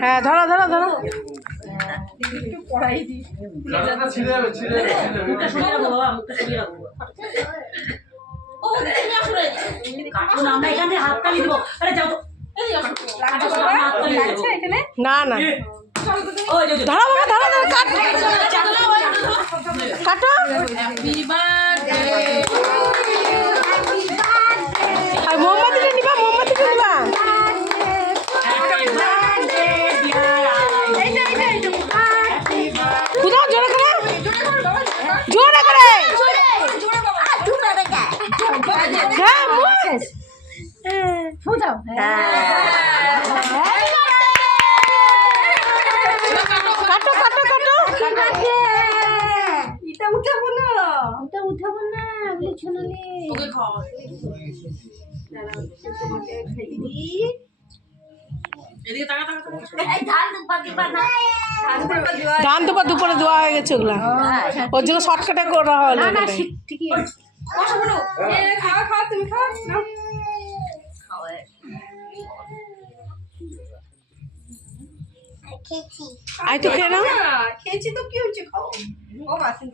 হ্যাঁ ধরো ধরো ধরো। না না ধরো বাবা ধরো ধরো কাটো আর মোমবাতিটা নিবা মোমবাতিটা নিবা কোথাও জোরে করে জোরে করে হ্যাঁ ফুটাও কাটো কাটো কাটো এটা উঠাবো না বলে ছোনালে ওকে খাওয়া তোমাকে খাইয়ে দিই এদিকে টাকা টাকা এই ধান দুপুরে দেওয়া হয়ে গেছে ওগুলা ওর জন্য শর্টকাটে করা হলো না ঠিকই বসো বলো খাওয়া খাওয়া তুমি খাও না খাওয়া খেয়েছি আই তো খেয়ে নাও খেয়েছি তো কি হচ্ছে খাও ও মাসিন